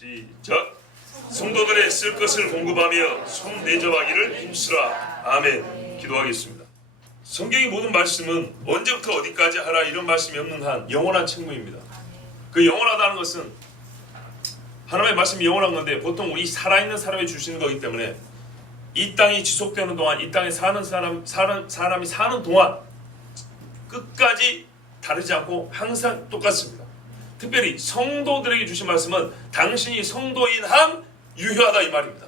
시작. 성도들의 쓸 것을 공급하며 손 내저하기를 힘쓰라. 아멘. 기도하겠습니다. 성경의 모든 말씀은 언제부터 어디까지 하라 이런 말씀이 없는 한 영원한 책무입니다. 그 영원하다는 것은 하나님의 말씀이 영원한 건데 보통 우리 살아있는 사람이 주시는 거기 때문에 이 땅이 지속되는 동안, 이 땅에 사는 사람이 사는 동안 끝까지 다르지 않고 항상 똑같습니다. 특별히 성도들에게 주신 말씀은 당신이 성도인 한 유효하다 이 말입니다.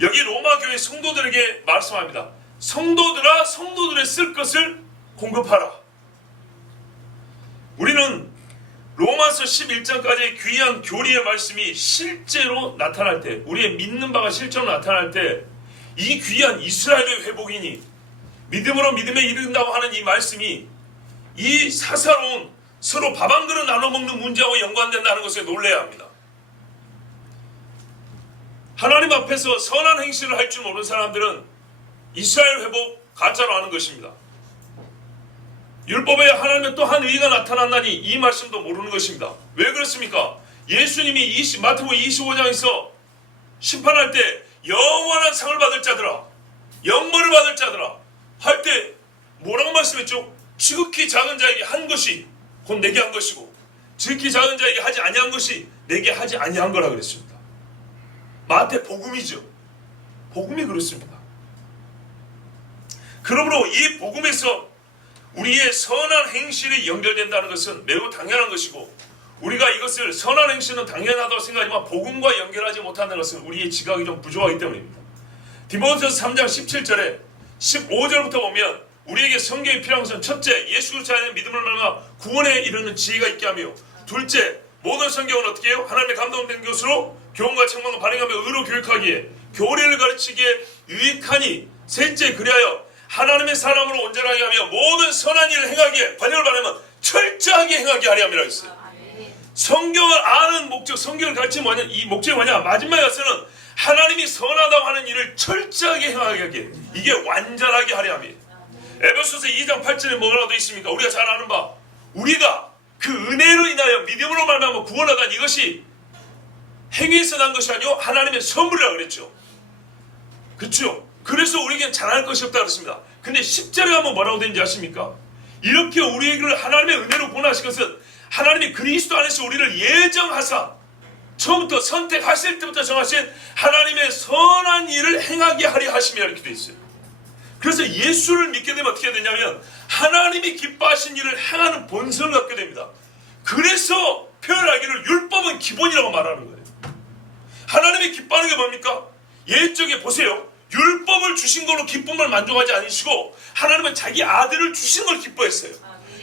여기 로마 교회 성도들에게 말씀합니다. 성도들아, 성도들의 쓸 것을 공급하라. 우리는 로마서 11장까지의 귀한 교리의 말씀이 실제로 나타날 때, 우리의 믿는 바가 실제로 나타날 때 이 귀한 이스라엘의 회복이니 믿음으로 믿음에 이른다고 하는 이 말씀이 이 사사로운 서로 밥 한 그릇 나눠 먹는 문제하고 연관된다는 것에 놀라야 합니다. 하나님 앞에서 선한 행실을 할 줄 모르는 사람들은 이스라엘 회복 가짜로 하는 것입니다. 율법에 하나님의 또 한 의가 나타났나니 이 말씀도 모르는 것입니다. 왜 그렇습니까? 예수님이 마태복음 25장에서 심판할 때 영원한 상을 받을 자들아, 영벌을 받을 자들아 할 때 뭐라고 말씀했죠? 지극히 작은 자에게 한 것이 곧 내게 한 것이고 지극히 작은 자에게 하지 아니한 것이 내게 하지 아니한 거라 그랬습니다. 마태 복음이죠. 복음이 그렇습니다. 그러므로 이 복음에서 우리의 선한 행실이 연결된다는 것은 매우 당연한 것이고 우리가 이것을 선한 행실은 당연하다고 생각하지만 복음과 연결하지 못하는 것은 우리의 지각이 좀 부족하기 때문입니다. 디모데후서 3장 17절에 15절부터 보면 우리에게 성경이 필요한 것은 첫째, 예수 그리스도 안에 믿음을 말미암아 구원에 이르는 지혜가 있게 하며 둘째, 모든 성경은 어떻게 해요? 하나님의 감동된 것으로 교훈과 책망을 발행하며 의로 교육하기에 교리를 가르치기에 유익하니 셋째, 그리하여 하나님의 사람으로 온전하게 하며 모든 선한 일을 행하기에 번역을 말하면 철저하게 행하게 하려 함이라 했어요. 성경을 아는 목적, 성경을 가르치는 뭐냐, 이 목적이 뭐냐? 마지막에 가서는 하나님이 선하다고 하는 일을 철저하게 행하게 하기에 이게 완전하게 하려 함이에요. 에베소서 2장 8절에 뭐라고 되어 있습니까? 우리가 잘 아는 바 우리가 그 은혜로 인하여 믿음으로 말미암아 구원하다 이것이 행위에서 난 것이 아니요 하나님의 선물이라고 그랬죠. 그렇죠? 그래서 우리에겐 잘할 것이 없다 그랬습니다. 근데 10절에 가면 뭐라고 되는지 아십니까? 이렇게 우리에게 하나님의 은혜로 구원하신 것은 하나님이 그리스도 안에서 우리를 예정하사 처음부터 선택하실 때부터 정하신 하나님의 선한 일을 행하게 하려 하심이라 이렇게 되어 있어요. 그래서 예수를 믿게 되면 어떻게 되냐면 하나님이 기뻐하신 일을 행하는 본성을 갖게 됩니다. 그래서 표현하기를 율법은 기본이라고 말하는 거예요. 하나님이 기뻐하는 게 뭡니까? 옛적에 보세요. 율법을 주신 걸로 기쁨을 만족하지 않으시고 하나님은 자기 아들을 주신 걸 기뻐했어요.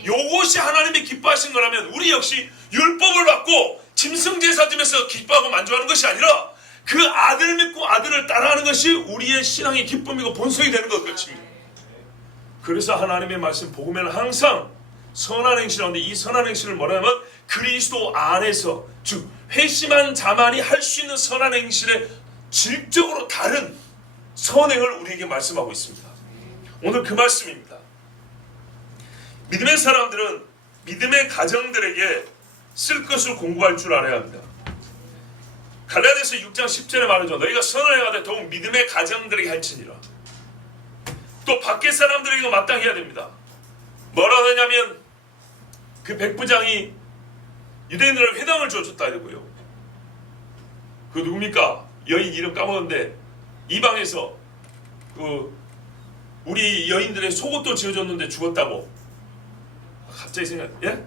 요것이 하나님이 기뻐하신 거라면 우리 역시 율법을 받고 짐승제사 지면서 기뻐하고 만족하는 것이 아니라 그 아들을 믿고 아들을 따라하는 것이 우리의 신앙의 기쁨이고 본성이 되는 것 것입니다. 그래서 하나님의 말씀 복음에는 항상 선한 행실을 하는데 이 선한 행실을 뭐라면 그리스도 안에서 즉 회심한 자만이 할 수 있는 선한 행실의 질적으로 다른 선행을 우리에게 말씀하고 있습니다. 오늘 그 말씀입니다. 믿음의 사람들은 믿음의 가정들에게 쓸 것을 공부할 줄 알아야 합니다. 갈라디아서 6장 10절에 말하죠. 너희가 선을 행하되 더욱 믿음의 가정들에게 할지니라. 또 밖에 사람들에게도 마땅해야 됩니다. 뭐라고 하냐면 그 백부장이 유대인들을 회당을 줘줬다 이러고요. 그 누굽니까? 여인 이름 까먹었는데 이방에서 그 우리 여인들의 속옷도 지어줬는데 죽었다고. 갑자기 생각, 예?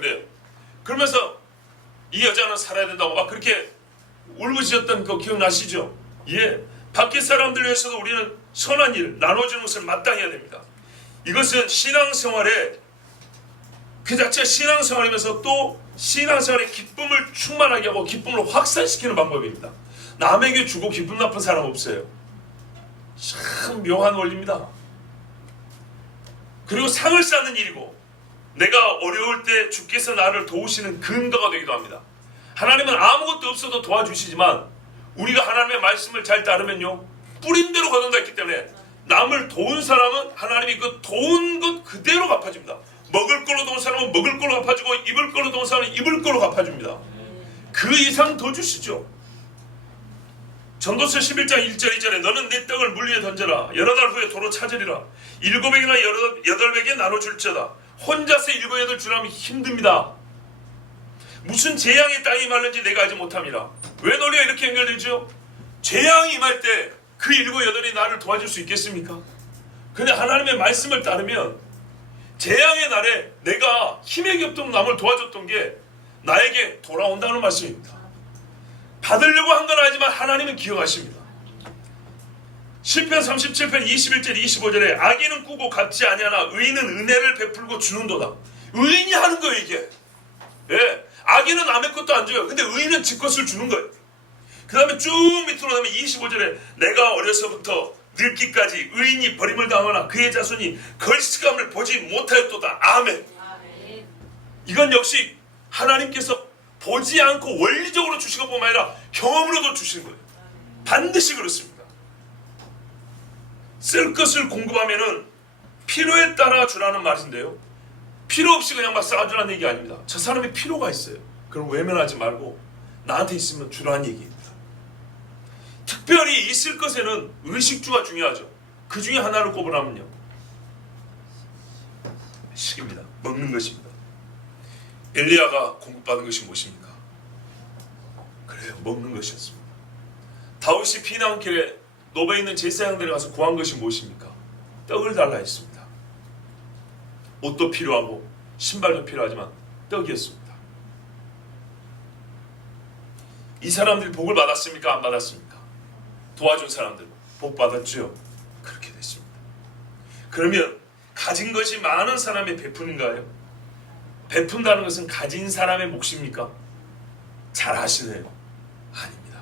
그래요. 그러면서 이 여자는 살아야 된다고 막 그렇게 울부짖었던 거 기억나시죠? 예. 밖에 사람들 위해서도 우리는 선한 일, 나눠주는 것을 마땅해야 됩니다. 이것은 신앙생활에 그 자체가 신앙생활이면서 또 신앙생활의 기쁨을 충만하게 하고 기쁨을 확산시키는 방법입니다. 남에게 주고 기분 나쁜 사람 없어요. 참 묘한 원리입니다. 그리고 상을 쌓는 일이고 내가 어려울 때 주께서 나를 도우시는 근거가 되기도 합니다. 하나님은 아무것도 없어도 도와주시지만 우리가 하나님의 말씀을 잘 따르면요 뿌린 대로 거둔다 했기 때문에 남을 도운 사람은 하나님이 그 도운 것 그대로 갚아줍니다. 먹을 걸로 도운 사람은 먹을 걸로 갚아주고 입을 걸로 도운 사람은 입을 걸로 갚아줍니다. 그 이상 더 주시죠. 전도서 11장 1절 2절에 너는 내 떡을 물 위에 던져라. 여러 날 후에 도로 찾으리라. 7배이나 8배에게 나눠줄지어다. 혼자서 7, 8 주라면 힘듭니다. 무슨 재앙의 땅이 말른지 내가 알지 못함이라. 왜 논리가 이렇게 연결되죠? 재앙이 임할 때 그 7, 8이 나를 도와줄 수 있겠습니까? 근데 하나님의 말씀을 따르면 재앙의 날에 내가 힘에 겹도록 남을 도와줬던 게 나에게 돌아온다는 말씀입니다. 받으려고 한 건 아니지만 하나님은 기억하십니다. 시편 37편 21절 25절에 악인은 꾸고 갚지 아니하나 의인은 은혜를 베풀고 주는도다. 의인이 하는 거예요 이게. 예, 악인은 남의 것도 안 줘요. 근데 의인은 지 것을 주는 거예요. 그 다음에 쭉 밑으로 가면 25절에 내가 어려서부터 늙기까지 의인이 버림을 당하거나 그의 자손이 걸식감을 보지 못하였도다. 아멘. 이건 역시 하나님께서 보지 않고 원리적으로 주신 것뿐만 아니라 경험으로도 주신 거예요. 반드시 그렇습니다. 쓸 것을 공급하면은 필요에 따라 주라는 말인데요. 필요 없이 그냥 막 쌓아주라는 얘기 아닙니다. 저 사람이 필요가 있어요. 그럼 외면하지 말고 나한테 있으면 주라는 얘기입니다. 특별히 있을 것에는 의식주가 중요하죠. 그 중에 하나를 꼽으라면요. 식입니다. 먹는 것입니다. 엘리야가 공급받은 것이 무엇입니까? 그래요. 먹는 것이었습니다. 다윗이 피난길에 노베 있는 제사장들에 가서 구한 것이 무엇입니까? 떡을 달라 했습니다. 옷도 필요하고 신발도 필요하지만 떡이었습니다. 이 사람들이 복을 받았습니까? 안 받았습니까? 도와준 사람들 복 받았죠? 그렇게 됐습니다. 그러면 가진 것이 많은 사람의 베푸는가요? 베푼다는 것은 가진 사람의 몫입니까? 잘 아시네요. 아닙니다.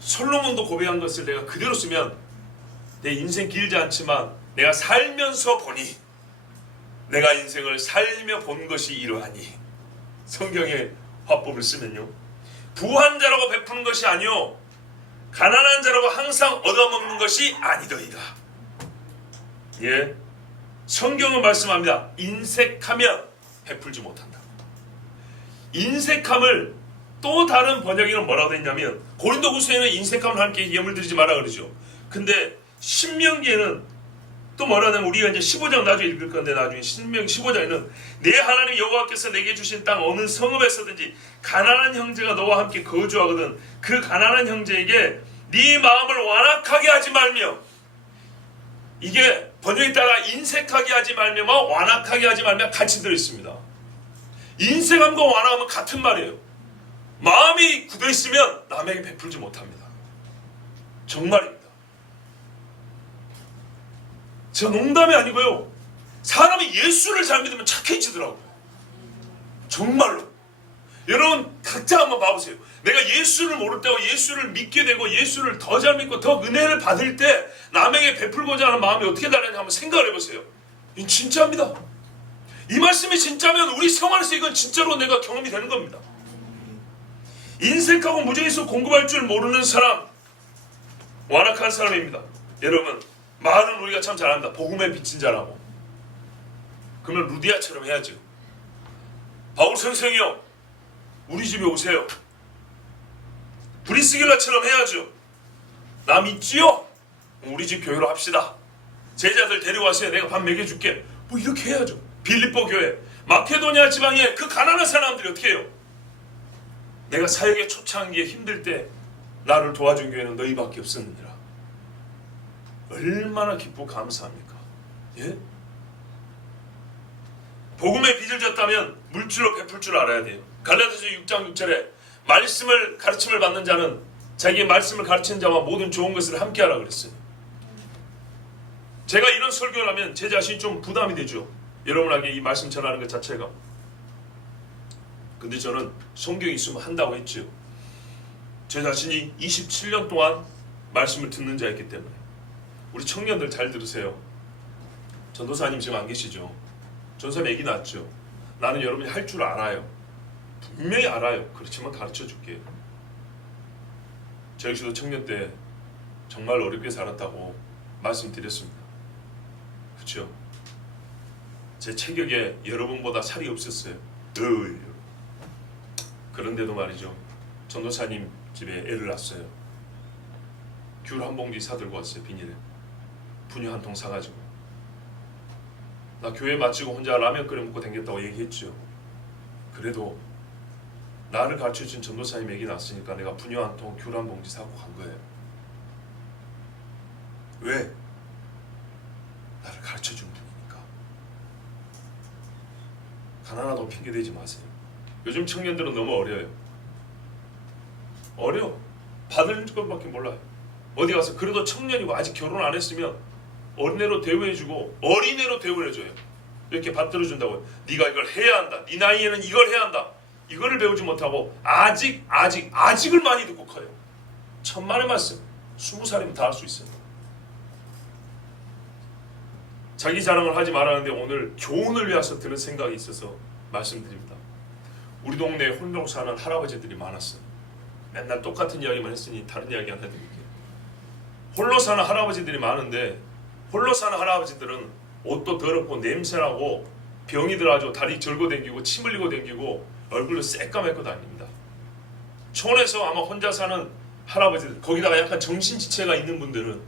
솔로몬도 고백한 것을 내가 그대로 쓰면 내 인생 길지 않지만 내가 살면서 보니 내가 인생을 살며 본 것이 이러하니 성경의 화법을 쓰면요. 부한 자라고 베푸는 것이 아니요 가난한 자라고 항상 얻어먹는 것이 아니더이다. 예, 성경은 말씀합니다. 인색하면 베풀지 못한다. 인색함을 또 다른 번역에는 뭐라고 했냐면 고린도후서에는 인색함을 함께 예물 드리지 마라 그러죠. 근데 신명기에는 또 뭐라냐면 우리가 이제 15장 나중에 읽을 건데 나중에 신명기 15장에는 내 하나님 여호와께서 내게 주신 땅 어느 성읍에서든지 가난한 형제가 너와 함께 거주하거든 그 가난한 형제에게 네 마음을 완악하게 하지 말며 이게 번역에 따라 인색하게 하지 말며 완악하게 하지 말며 같이 들어있습니다. 인색함과 완악함은 같은 말이에요. 마음이 굳어있으면 남에게 베풀지 못합니다. 정말입니다. 저 농담이 아니고요. 사람이 예수를 잘 믿으면 착해지더라고요. 정말로. 여러분 각자 한번 봐보세요. 내가 예수를 모를 때와 예수를 믿게 되고 예수를 더 잘 믿고 더 은혜를 받을 때 남에게 베풀고자 하는 마음이 어떻게 다른지 한번 생각을 해보세요. 이건 진짜입니다. 이 말씀이 진짜면 우리 생활에서 이건 진짜로 내가 경험이 되는 겁니다. 인색하고 무정에서 공급할 줄 모르는 사람 완악한 사람입니다. 여러분 말은 우리가 참 잘합니다. 복음에 비친 자라고. 그러면 루디아처럼 해야죠. 바울 선생이요 우리 집에 오세요. 브리스길라처럼 해야죠. 나 믿지요? 우리 집 교회로 합시다. 제자들 데려와서 내가 밥 먹여줄게. 뭐 이렇게 해야죠. 빌립보 교회 마케도니아 지방에 그 가난한 사람들이 어떻게 해요? 내가 사역에 초창기에 힘들 때 나를 도와준 교회는 너희밖에 없었느니라. 얼마나 기쁘고 감사합니까? 예? 복음에 빚을 졌다면 물질로 베풀 줄 알아야 돼요. 갈라디아서 6장 6절에 말씀을 가르침을 받는 자는 자기의 말씀을 가르치는 자와 모든 좋은 것을 함께하라 그랬어요. 제가 이런 설교를 하면 제 자신이 좀 부담이 되죠. 여러분에게 이 말씀 전하는 것 자체가. 근데 저는 성경이 있으면 한다고 했죠. 제 자신이 27년 동안 말씀을 듣는 자였기 때문에. 우리 청년들 잘 들으세요. 전도사님 지금 안 계시죠? 전도사님 애기 낳았죠? 나는 여러분이 할 줄 알아요. 분명히 알아요. 그렇지만 가르쳐 줄게요. 저 역시도 청년 때 정말 어렵게 살았다고 말씀드렸습니다. 그렇죠? 제 체격에 여러분보다 살이 없었어요. 그런데도 말이죠, 전도사님 집에 애를 낳았어요. 귤 한 봉지 사들고 왔어요. 비닐에 분유 한 통 사가지고. 나 교회 마치고 혼자 라면 끓여 먹고 댕겼다고 얘기했죠. 그래도 나를 가르쳐준 전도사님 애기 낳았으니까 내가 분유 한 통, 귤 한 봉지 사고 간 거예요. 왜? 나를 가르쳐준 분이니까. 가난하다고 핑계대지 마세요. 요즘 청년들은 너무 어려요. 어려. 받을 것밖에 몰라요. 어디 가서 그래도 청년이고 아직 결혼 안 했으면 어린애로 대우해주고 어린애로 대우를 해줘요. 이렇게 받들어준다고요. 네가 이걸 해야 한다. 네 나이에는 이걸 해야 한다. 이거를 배우지 못하고 아직을 많이 듣고 커요. 천만의 말씀. 20살이면 다 할 수 있어요. 자기 자랑을 하지 말라는데 오늘 교훈을 위해서 들은 생각이 있어서 말씀드립니다. 우리 동네에 홀로 사는 할아버지들이 많았어요. 맨날 똑같은 이야기만 했으니 다른 이야기 하나 해드릴게요. 홀로 사는 할아버지들이 많은데 홀로 사는 할아버지들은 옷도 더럽고 냄새나고 병이 들어가지고 다리 절고 댕기고 침 흘리고 댕기고 얼굴도 새까맣고 다닙니다. 촌에서 아마 혼자 사는 할아버지들, 거기다가 약간 정신지체가 있는 분들은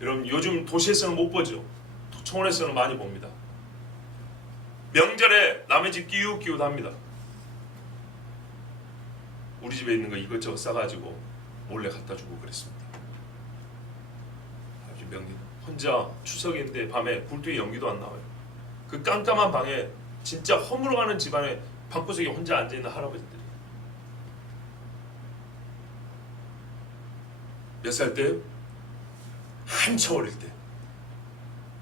여러분 요즘 도시에서는 못 보죠. 촌에서는 많이 봅니다. 명절에 남의 집 끼웃끼웃합니다. 우리 집에 있는 거 이것저것 싸가지고 몰래 갖다 주고 그랬습니다. 아주 명절 혼자 추석인데 밤에 굴뚝에 연기도 안 나와요. 그 깜깜한 방에 진짜 허물어가는 집안에 방구석에 혼자 앉아있는 할아버지들이. 몇 살 때요? 한참 어릴 때.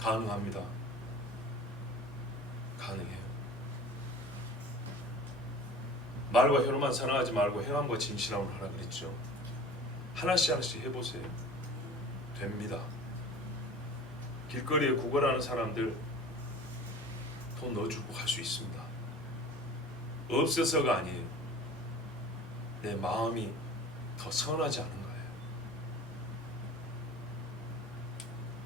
가능합니다. 가능해요. 말과 혀로만 사랑하지 말고 행함과 진실함을 하라 그랬죠. 하나씩 하나씩 해보세요. 됩니다. 길거리에 구걸하는 사람들 돈 넣어주고 갈 수 있습니다. 없어서가 아니에요. 내 마음이 더 선하지 않은 거예요.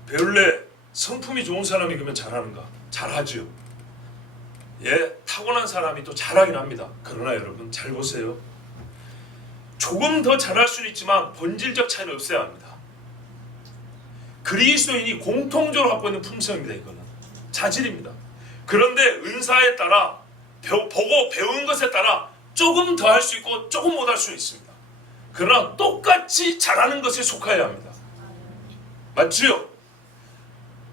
배울래 성품이 좋은 사람이 그러면 잘하는가? 잘하죠. 예, 타고난 사람이 또 잘하긴 합니다. 그러나 여러분 잘 보세요. 조금 더 잘할 수는 있지만 본질적 차이는 없어야 합니다. 그리스도인이 공통적으로 갖고 있는 품성입니다. 이거는 자질입니다. 그런데 은사에 따라 보고 배운 것에 따라 조금 더 할 수 있고 조금 못 할 수 있습니다. 그러나 똑같이 잘하는 것에 속하여야 합니다. 맞지요?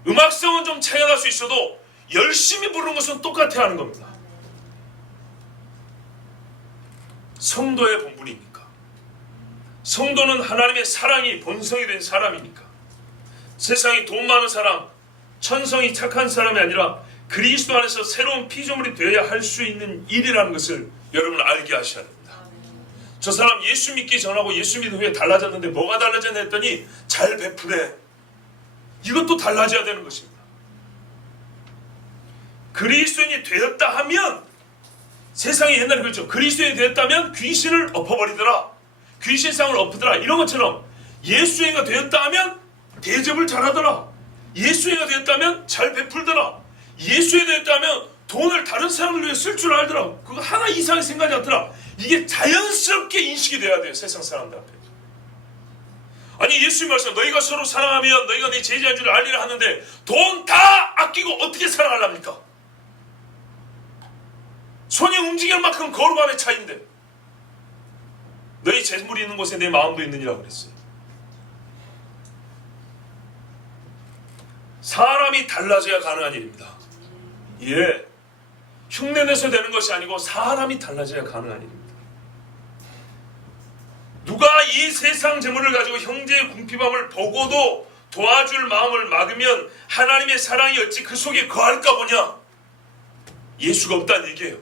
음악성은 좀 차이가 날 수 있어도 열심히 부르는 것은 똑같아야 하는 겁니다. 성도의 본분이니까. 성도는 하나님의 사랑이 본성이 된 사람이니까. 세상이 돈 많은 사람, 천성이 착한 사람이 아니라 그리스도 안에서 새로운 피조물이 되어야 할 수 있는 일이라는 것을 여러분 알게 하셔야 됩니다. 저 사람 예수 믿기 전하고 예수 믿은 후에 달라졌는데 뭐가 달라졌냐 했더니 잘 베푸래. 이것도 달라져야 되는 것입니다. 그리스도인이 되었다 하면, 세상이 옛날에 그랬죠. 그리스도인이 되었다면 귀신을 엎어버리더라, 귀신상을 엎으더라, 이런 것처럼 예수인가 되었다 하면 대접을 잘하더라, 예수인가 되었다면 잘 베풀더라, 예수인이 되었다면 돈을 다른 사람을 위해 쓸 줄 알더라. 그거 하나 이상이 생각하지 않더라. 이게 자연스럽게 인식이 돼야 돼요. 세상 사람들 앞에. 아니 예수님 말씀, 너희가 서로 사랑하면 너희가 내 제자인 줄 알리라 하는데 돈 다 아끼고 어떻게 사랑하랍니까? 손이 움직일 만큼 거룩함의 차이인데 너희 재물이 있는 곳에 내 마음도 있느니라고 그랬어요. 사람이 달라져야 가능한 일입니다. 예, 흉내내서 되는 것이 아니고 사람이 달라져야 가능한 일입니다. 누가 이 세상 재물을 가지고 형제의 궁핍함을 보고도 도와줄 마음을 막으면 하나님의 사랑이 어찌 그 속에 거할까 보냐? 예수가 없다는 얘기예요.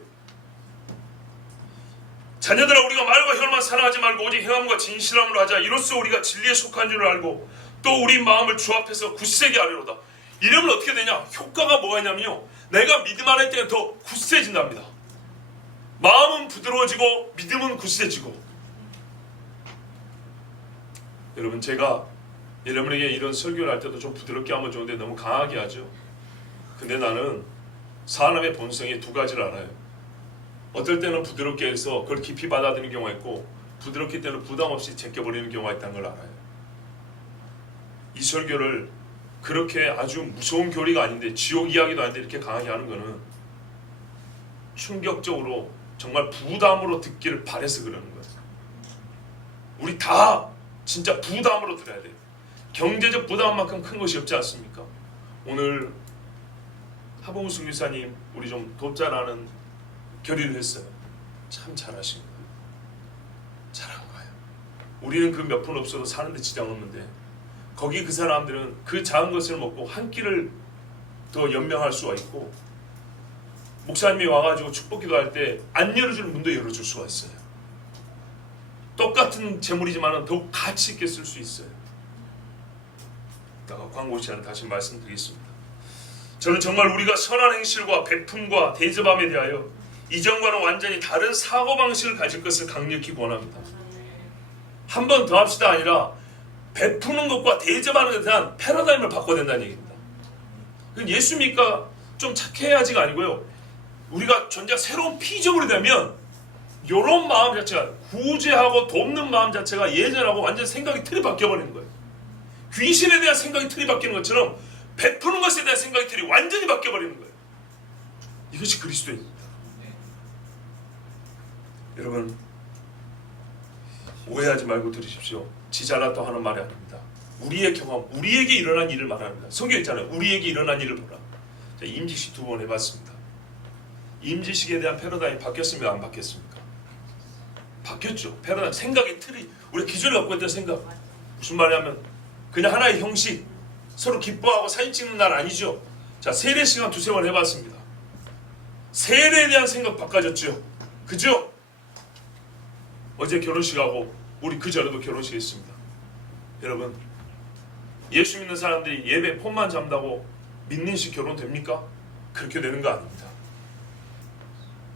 자녀들아, 우리가 말과 혀로만 사랑하지 말고 오직 행함과 진실함으로 하자. 이로써 우리가 진리에 속한 줄을 알고 또 우리 마음을 주 앞에서 굳세게 하리로다. 이러면 어떻게 되냐? 효과가 뭐가 있냐면요, 내가 믿음 안에 때는 더 굳세진답니다. 마음은 부드러워지고 믿음은 굳세지고. 여러분, 제가 여러분에게 이런 설교를 할 때도 좀 부드럽게 하면 좋은데 너무 강하게 하죠. 근데 나는 사람의 본성이 두 가지를 알아요. 어떨 때는 부드럽게 해서 그걸 깊이 받아들이는 경우가 있고 부드럽기 때문에 부담 없이 제껴버리는 경우가 있다는 걸 알아요. 이 설교를 그렇게 아주 무서운 교리가 아닌데 지옥 이야기도 아닌데 이렇게 강하게 하는 거는 충격적으로 정말 부담으로 듣기를 바래서 그러는 거예요. 우리 다 진짜 부담으로 들어야 돼요. 경제적 부담만큼 큰 것이 없지 않습니까? 오늘 하봉우 선교사님 우리 좀 돕자라는 결의를 했어요. 참 잘하신 거예요. 잘한 거예요. 우리는 그 몇 푼 없어도 사는데 지장 없는데 거기 그 사람들은 그 작은 것을 먹고 한 끼를 더 연명할 수가 있고 목사님이 와가지고 축복기도 할 때 안 열어줄 문도 열어줄 수가 있어요. 똑같은 재물이지만 더욱 가치 있게 쓸 수 있어요. 광고 시간에 다시 말씀드리겠습니다. 저는 정말 우리가 선한 행실과 베품과 대접함에 대하여 이전과는 완전히 다른 사고방식을 가질 것을 강력히 권합니다. 한 번 더 합시다 아니라 베푸는 것과 대접하는 것에 대한 패러다임을 바꿔야 된다는 얘기입니다. 예수 믿니까 좀 착해야지가 아니고요. 우리가 전자 새로운 피조물이 되면 이런 마음 자체가 구제하고 돕는 마음 자체가 예전하고 완전 생각이 틀이 바뀌어버리는 거예요. 귀신에 대한 생각이 틀이 바뀌는 것처럼 베푸는 것에 대한 생각이 틀이 완전히 바뀌어버리는 거예요. 이것이 그리스도입니다. 여러분 오해하지 말고 들으십시오. 지 잘났다 하는 말이 아닙니다. 우리의 경험, 우리에게 일어난 일을 말합니다. 성경 있잖아요. 우리에게 일어난 일을 보라. 임직식 2번 해봤습니다. 임직식에 대한 패러다임이 바뀌었습니까? 안 바뀌었습니까? 바뀌었죠. 패러다임, 생각의 틀이 우리가 기존에 갖고 있던 생각 무슨 말이냐면 그냥 하나의 형식 서로 기뻐하고 사진 찍는 날 아니죠. 자, 세례 시간 2-3번 해봤습니다. 세례에 대한 생각 바꿔졌죠. 그죠? 어제 결혼식하고 우리 그 전에도 결혼식 했습니다. 여러분 예수 믿는 사람들이 예배 폰만 잡는다고 믿는 식 결혼 됩니까? 그렇게 되는 거 아닙니다.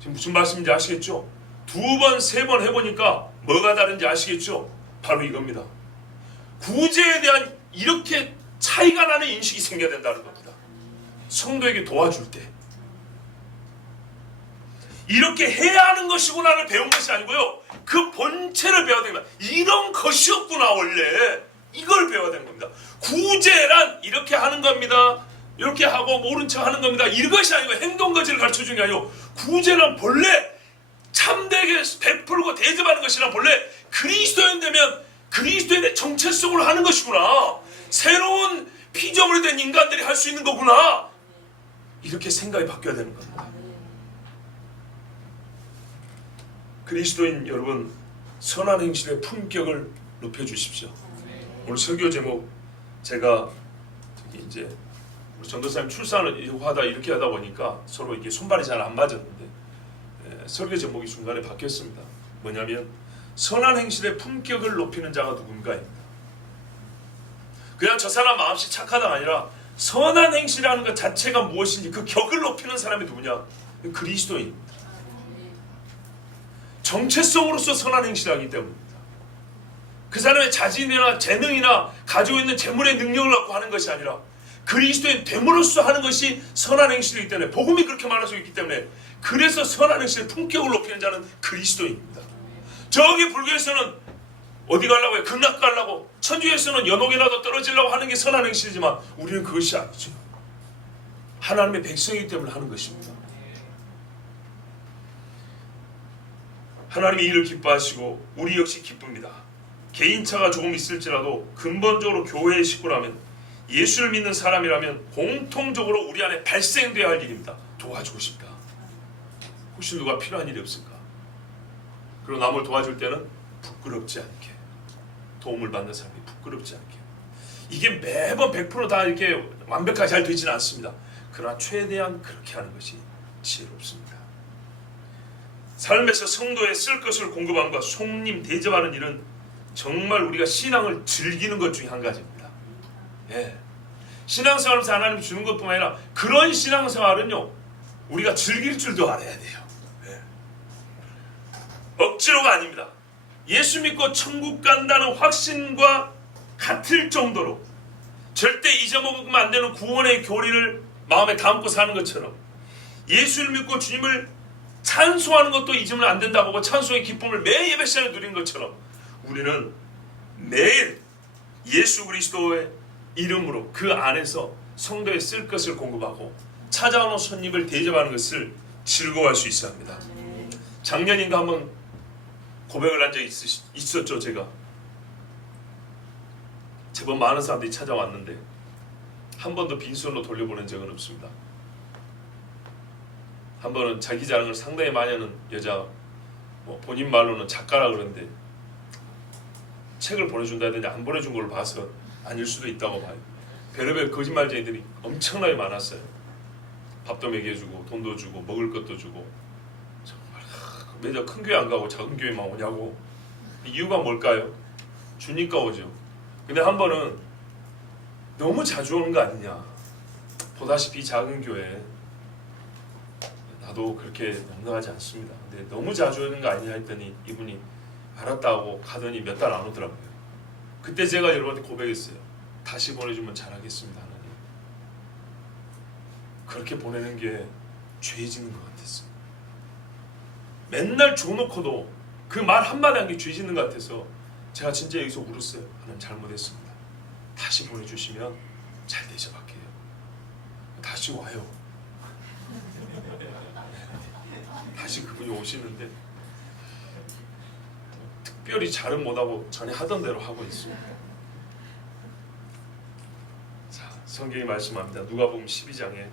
지금 무슨 말씀인지 아시겠죠? 2번, 3번 해보니까 뭐가 다른지 아시겠죠? 바로 이겁니다. 구제에 대한 이렇게 차이가 나는 인식이 생겨야 된다는 겁니다. 성도에게 도와줄 때 이렇게 해야 하는 것이구나를 배운 것이 아니고요. 그 본체를 배워야 됩니다. 이런 것이었구나 원래. 이걸 배워야 되는 겁니다. 구제란 이렇게 하는 겁니다. 이렇게 하고 모른 척 하는 겁니다. 이것이 아니고 행동거지를 가르쳐주는 게 아니고 구제란 본래 참되게 베풀고 대접하는 것이란 본래 그리스도인 되면 그리스도인의 정체성으로 하는 것이구나. 새로운 피조물이 된 인간들이 할 수 있는 거구나. 이렇게 생각이 바뀌어야 되는 겁니다. 그리스도인 여러분 선한 행실의 품격을 높여주십시오. 오늘 설교 제목 제가 이제 우리 전도사님 출산을 하다 이렇게 하다 보니까 서로 이게 손발이 잘 안 맞았는데 설교 제목이 중간에 바뀌었습니다. 뭐냐면 선한 행실의 품격을 높이는 자가 누군가입니다. 그냥 저 사람 마음씨 착하다가 아니라 선한 행실이라는 것 자체가 무엇인지 그 격을 높이는 사람이 누구냐? 그리스도인입니다. 정체성으로서 선한 행실을 하기 때문입니다. 그 사람의 자질이나 재능이나 가지고 있는 재물의 능력을 갖고 하는 것이 아니라 그리스도인 됨으로써 하는 것이 선한 행실이기 때문에 복음이 그렇게 말하고 있기 때문에 그래서 선한 행실의 품격을 높이는 자는 그리스도인입니다. 저기 불교에서는 어디 가려고 해요? 극락 가려고. 천주에서는 연옥이라도 떨어지려고 하는 게 선한 행실이지만 우리는 그것이 아니죠. 하나님의 백성이기 때문에 하는 것입니다. 하나님이 이를 기뻐하시고 우리 역시 기쁩니다. 개인차가 조금 있을지라도 근본적으로 교회의 식구라면 예수를 믿는 사람이라면 공통적으로 우리 안에 발생돼야 할 일입니다. 도와주고 싶다. 혹시 누가 필요한 일이 없을까? 그리고 남을 도와줄 때는 부끄럽지 않게 도움을 받는 사람이 부끄럽지 않게. 이게 매번 100% 이렇게 완벽하게 잘 되지는 않습니다. 그러나 최대한 그렇게 하는 것이 지혜롭습니다. 삶에서 성도에 쓸 것을 공급함과 손님 대접하는 일은 정말 우리가 신앙을 즐기는 것 중에 한 가지입니다. 예. 신앙생활에서 하나님이 주는 것뿐만 아니라 그런 신앙생활은요 우리가 즐길 줄도 알아야 돼요. 예. 억지로가 아닙니다. 예수 믿고 천국 간다는 확신과 같을 정도로 절대 잊어먹으면 안 되는 구원의 교리를 마음에 담고 사는 것처럼 예수를 믿고 주님을 찬송하는 것도 잊으면 안 된다고 하고 찬송의 기쁨을 매 예배 시간에 누린 것처럼 우리는 매일 예수 그리스도의 이름으로 그 안에서 성도에 쓸 것을 공급하고 찾아오는 손님을 대접하는 것을 즐거워할 수 있어야 합니다. 작년인가 한번 고백을 한 적이 있었죠. 제가 제법 많은 사람들이 찾아왔는데 한 번도 빈손으로 돌려보낸 적은 없습니다. 한 번은 자기 자랑을 상당히 많이 하는 여자, 본인 말로는 작가라 그러는데 책을 보내준다 했더니 안 보내준 걸 봐서 아닐 수도 있다고 봐요. 별의별 거짓말쟁이들이 엄청나게 많았어요. 밥도 먹여주고 돈도 주고 먹을 것도 주고 정말 매달 큰 교회 안 가고 작은 교회만 오냐고. 이유가 뭘까요? 주니까 오죠. 근데 한 번은 너무 자주 오는 거 아니냐, 보다시피 작은 교회 나도 그렇게 넉넉하지 않습니다. 근데 너무 자주 오는 거 아니냐 했더니 이분이 알았다고 가더니 몇 달 안 오더라고요. 그때 제가 여러분한테 고백했어요. 다시 보내주면 잘하겠습니다. 하나님. 그렇게 보내는 게 죄 짓는 것 같았어요. 맨날 줘놓고도 그 말 한마디 한 게 죄 짓는 것 같아서 제가 진짜 여기서 울었어요. 하나님 잘못했습니다. 다시 보내주시면 잘 대접할게요. 다시 와요. 다시 그분이 오시는데 특별히 잘은 못하고 전에 하던 대로 하고 있습니다. 자, 성경이 말씀합니다. 누가복음 12장에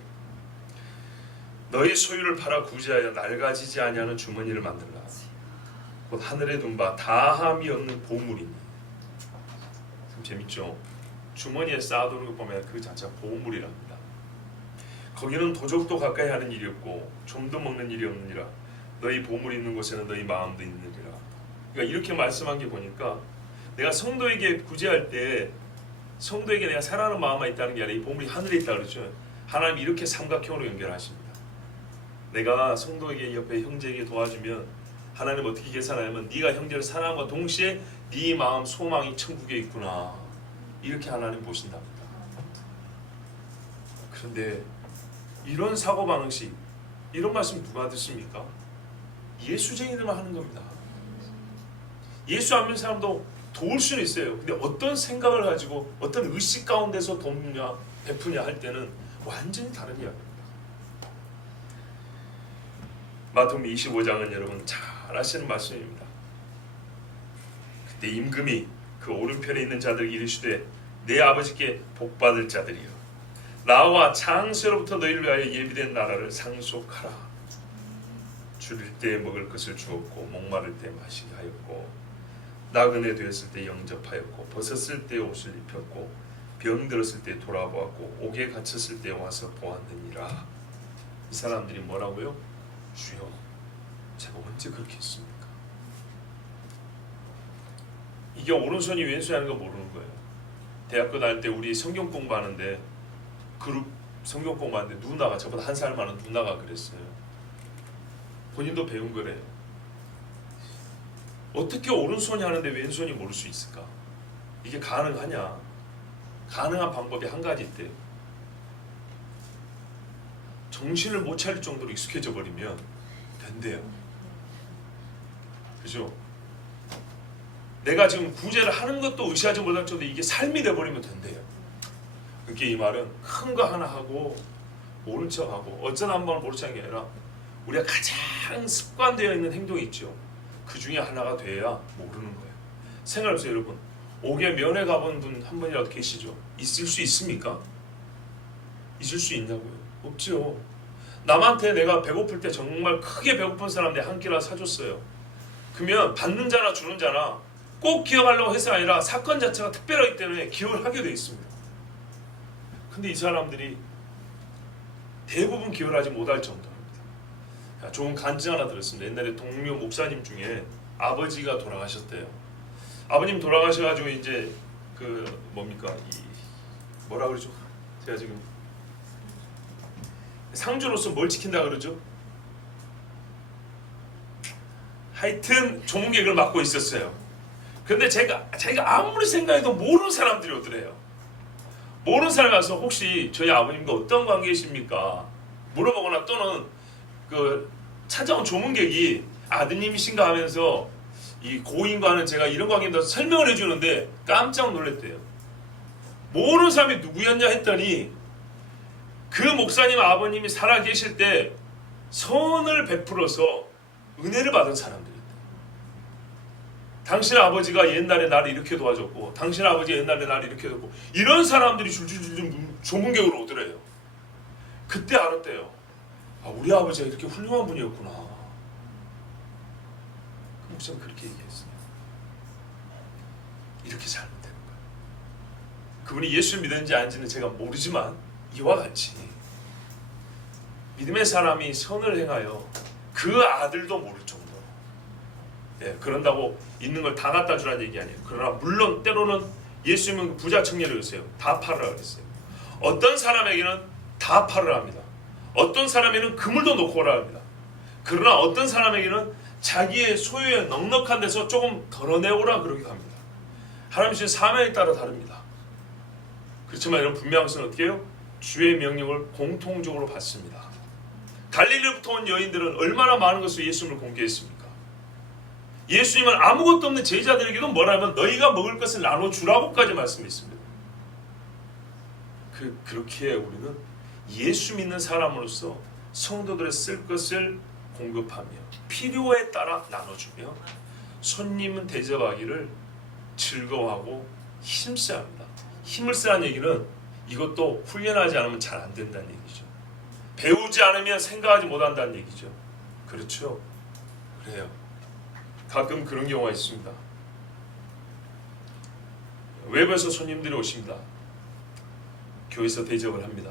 너희 소유를 팔아 구제하여 낡아지지 아니하는 주머니를 만들라. 곧 하늘에 둔 바 다함이 없는 보물이니. 참 재밌죠? 주머니에 쌓아두는 것 보면 그 자체가 보물이랍니다. 거기는 도적도 가까이 하는 일이 없고 좀도 먹는 일이 없느니라. 너희 보물이 있는 곳에는 너희 마음도 있느니라. 그러니까 이렇게 말씀한 게 보니까 내가 성도에게 구제할 때 성도에게 내가 사랑하는 마음만 있다는 게 아니라 이 보물이 하늘에 있다 그러죠. 하나님이 이렇게 삼각형으로 연결하십니다. 내가 성도에게 옆에 형제에게 도와주면 하나님 어떻게 계산하냐면 네가 형제를 사랑함과 동시에 네 마음 소망이 천국에 있구나, 이렇게 하나님 보신답니다. 그런데 이런 사고방식, 이런 말씀 누가 듣습니까? 예수쟁이들만 하는 겁니다. 예수 안 믿는 사람도 도울 수는 있어요. 근데 어떤 생각을 가지고 어떤 의식 가운데서 돕냐 베푸냐 할 때는 완전히 다른 이야기입니다. 마태복음 25장은 여러분 잘 아시는 말씀입니다. 그때 임금이 그 오른편에 있는 자들에게 이르시되 내 아버지께 복받을 자들이여 나와 장세로부터 너희를 위하여 예비된 나라를 상속하라. 줄일 때 먹을 것을 주었고 목마를 때 마시게 하였고 나그네 되었을 때 영접하였고 벗었을 때 옷을 입혔고 병들었을 때 돌아보았고 옥에 갇혔을 때 와서 보았느니라. 이 사람들이 뭐라고요? 주여 제가 언제 그렇게 했습니까? 이게 오른손이 왼손이 하는 거 모르는 거예요. 대학교 다닐 때 우리 성경 공부하는데 그룹 성경 공부하는데 누나가 저보다 한 살 많은 누나가 그랬어요. 본인도 배운 거래요. 어떻게 오른손이 하는데 왼손이 모를 수 있을까? 이게 가능하냐? 가능한 방법이 한 가지 있대요. 정신을 못 차릴 정도로 익숙해져 버리면 된대요. 그죠? 내가 지금 구제를 하는 것도 의식하지 못할 정도로 이게 삶이 돼버리면 된대요. 그게 이 말은 큰 거 하나 하고 모른 척하고 어쩌나 한 번 모른 척한 게 아니라 우리가 가장 습관되어 있는 행동이 있죠. 그 중에 하나가 돼야 모르는 거예요. 생각해보세요 여러분. 옥에 면회 가본 분 한 분이라도 계시죠? 있을 수 있습니까? 있을 수 있냐고요? 없죠. 남한테 내가 배고플 때 정말 크게 배고픈 사람 내 한 끼라 사줬어요. 그러면 받는 자나 주는 자나 꼭 기억하려고 해서 아니라 사건 자체가 특별하기 때문에 기억을 하게 돼 있습니다. 근데 이 사람들이 대부분 기억을 하지 못할 정도입니다. 좋은 간증 하나 들었습니다. 옛날에 동료 목사님 중에 아버지가 돌아가셨대요. 아버님 돌아가셔가지고 이제 그 뭡니까 이 뭐라 그러죠? 제가 지금 상주로서 뭘 지킨다 그러죠? 하여튼 종객을 맡고 있었어요. 근데 자기가 아무리 생각해도 모르는 사람들이 오더래요. 모르는 사람이 와서 혹시 저희 아버님과 어떤 관계이십니까? 물어보거나 또는 그 찾아온 조문객이 아드님이신가 하면서 이 고인과는 제가 이런 관계에 대해서 설명을 해주는데 깜짝 놀랐대요. 모르는 사람이 누구였냐 했더니 그 목사님 아버님이 살아계실 때 선을 베풀어서 은혜를 받은 사람들이었대요. 당신 아버지가 옛날에 나를 이렇게 도와줬고 당신 아버지가 옛날에 나를 이렇게 도와줬고 이런 사람들이 줄줄줄 조문객으로 오더래요. 그때 알았대요. 아, 우리 아버지가 이렇게 훌륭한 분이었구나. 그 목사님 그렇게 얘기했어요. 이렇게 살면 되는 거예요. 그분이 예수를 믿었는지 아닌지는 제가 모르지만 이와 같이 믿음의 사람이 선을 행하여 그 아들도 모를 정도로 그런다고 있는 걸 다 갖다 주라는 얘기 아니에요. 그러나 물론 때로는 예수님은 부자 청년이었어요. 다 팔으라 그랬어요. 어떤 사람에게는 다 팔으라 합니다. 어떤 사람에게는 그물도 놓고 오라 합니다. 그러나 어떤 사람에게는 자기의 소유에 넉넉한 데서 조금 덜어내오라 그러기도 합니다. 하나님 주신 사명에 따라 다릅니다. 그렇지만 여러분 분명한 것은 어떻게 해요? 주의 명령을 공통적으로 받습니다. 갈릴리로부터 온 여인들은 얼마나 많은 것을 예수님을 공개했습니까? 예수님은 아무것도 없는 제자들에게도 뭐라면 너희가 먹을 것을 나눠주라고까지 말씀했습니다. 그렇게 우리는 예수 믿는 사람으로서 성도들의 쓸 것을 공급하며 필요에 따라 나눠주며 손님은 대접하기를 즐거워하고 힘써야 합니다. 힘을 쓰라는 얘기는 이것도 훈련하지 않으면 잘 안 된다는 얘기죠. 배우지 않으면 생각하지 못한다는 얘기죠. 그렇죠? 그래요. 가끔 그런 경우가 있습니다. 외부에서 손님들이 오십니다. 교회에서 대접을 합니다.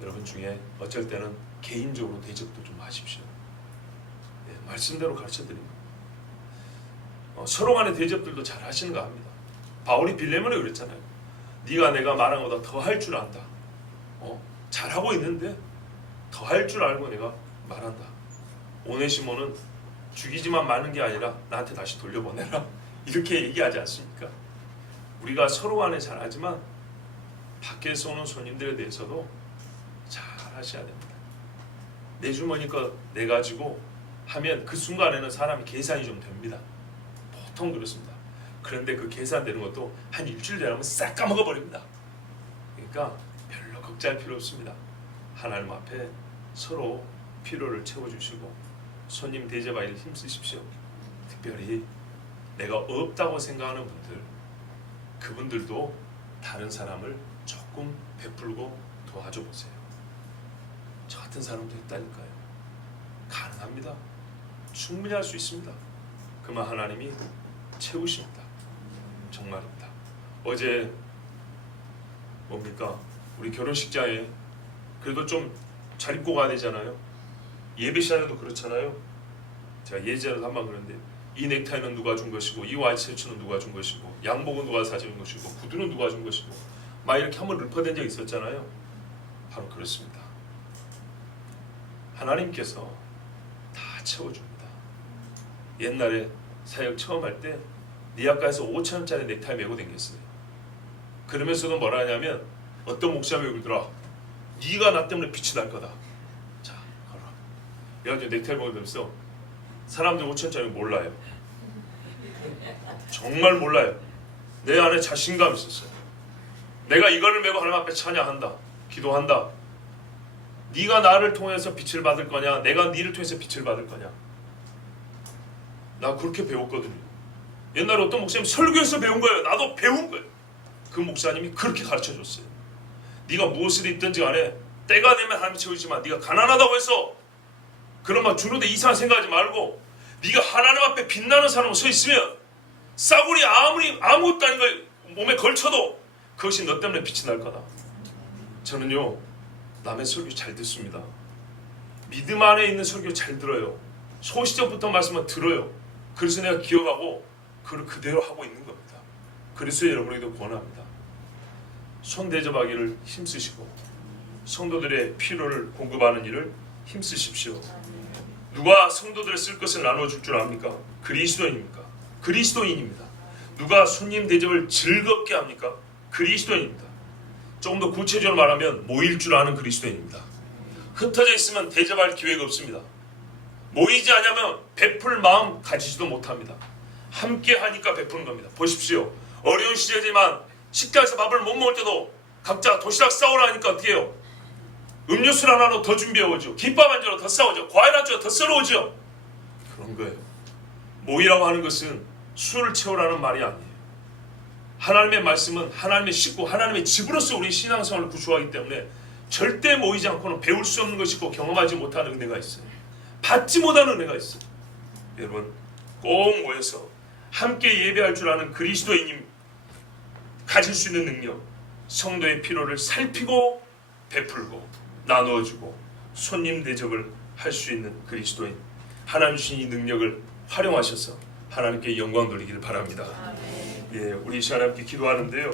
여러분 중에 어쩔 때는 개인적으로 대접도 좀 하십시오. 말씀대로 가르쳐드립니다. 서로 간의 대접들도 잘 하시는가 합니다. 바울이 빌레몬에 그랬잖아요. 네가 내가 말한 것보다 더 할 줄 안다. 잘하고 있는데 더 할 줄 알고 내가 말한다. 오네시모는 죽이지만 마는 게 아니라 나한테 다시 돌려보내라. 이렇게 얘기하지 않습니까? 우리가 서로 간에 잘하지만 밖에서 오는 손님들에 대해서도 잘 하셔야 됩니다. 내 주머니 거 내 가지고 하면 그 순간에는 사람이 계산이 좀 됩니다. 보통 그렇습니다. 그런데 그 계산되는 것도 한 일주일 지나면 싹 까먹어 버립니다. 그러니까 별로 걱정할 필요 없습니다. 하나님 앞에 서로 필요를 채워주시고 손님 대접하기를 힘쓰십시오. 특별히 내가 없다고 생각하는 분들, 그분들도 다른 사람을 조금 베풀고 도와줘 보세요. 저 같은 사람도 있다니까요. 가능합니다. 충분히 할 수 있습니다. 그만 하나님이 채우십니다. 정말입니다. 어제 뭡니까? 우리 결혼식장에 그래도 좀 잘 입고 가야 되잖아요. 예배 시간에도 그렇잖아요. 제가 예전에도 한번 그런데 이 넥타이는 누가 준 것이고 이 와이셔츠는 누가 준 것이고 양복은 누가 사준 것이고 구두는 누가 준 것이고 막 이렇게 한번 읊어댄 적이 있었잖아요. 바로 그렇습니다. 하나님께서 다 채워줍니다. 옛날에 사역 처음 할 때 니아카에서 5,000원짜리 넥타이 메고 다녔어요. 그러면서도 뭐라 하냐면 어떤 목사님이 그러더라. 네가 나 때문에 빛이 날 거다. 자, 걸어. 내가 이제 넥타이 먹으면서 사람들 5,000원짜리 몰라요. 정말 몰라요. 내 안에 자신감이 있었어요. 내가 이거를 메고 하나님 앞에 찬양한다. 기도한다. 네가 나를 통해서 빛을 받을 거냐, 내가 네를 통해서 빛을 받을 거냐. 나 그렇게 배웠거든요. 옛날에 어떤 목사님 설교에서 배운 거예요. 나도 배운 거예요. 그 목사님이 그렇게 가르쳐줬어요. 네가 무엇을 입든지 간에 때가 되면 하나님이 채우지만 네가 가난하다고 해서 그런 말 주는데 이상한 생각하지 말고 네가 하나님 앞에 빛나는 사람으로 서 있으면 싸구리 아무리 아무것도 아닌 걸 몸에 걸쳐도 그것이 너 때문에 빛이 날 거다. 저는요 남의 설교 잘 듣습니다. 믿음 안에 있는 설교 잘 들어요. 소시적부터 말씀을 들어요. 그래서 내가 기억하고 그걸 그대로 하고 있는 겁니다. 그래서 여러분에게도 권합니다. 손 대접하기를 힘쓰시고 성도들의 필요를 공급하는 일을 힘쓰십시오. 누가 성도들의 쓸 것을 나눠줄 줄 압니까? 그리스도인입니까? 그리스도인입니다. 누가 손님 대접을 즐겁게 합니까? 그리스도인입니다. 조금 더 구체적으로 말하면 모일 줄 아는 그리스도인입니다. 흩어져 있으면 대접할 기회가 없습니다. 모이지 않으면 베풀 마음 가지지도 못합니다. 함께 하니까 베푸는 겁니다. 보십시오. 어려운 시절이지만 식당에서 밥을 못 먹을 때도 각자 도시락 싸오라 하니까 어떻게 해요? 음료수 하나로 더 준비해 오죠. 김밥 한 줄로 더 싸오죠. 과일 한 줄로 더 썰어 오죠. 그런 거예요. 모이라고 하는 것은 술을 채우라는 말이 아니에요. 하나님의 말씀은 하나님의 식구, 하나님의 집으로서 우리 신앙생활을 구축하기 때문에 절대 모이지 않고는 배울 수 없는 것이고 경험하지 못하는 은혜가 있어요. 받지 못하는 은혜가 있어요. 여러분 꼭 모여서 함께 예배할 줄 아는 그리스도인님 가질 수 있는 능력, 성도의 필요를 살피고 베풀고 나누어주고 손님 대접을 할 수 있는 그리스도인, 하나님 주신 이 능력을 활용하셔서 하나님께 영광 돌리기를 바랍니다. 예, 우리 이 시간에 함께 기도하는데요.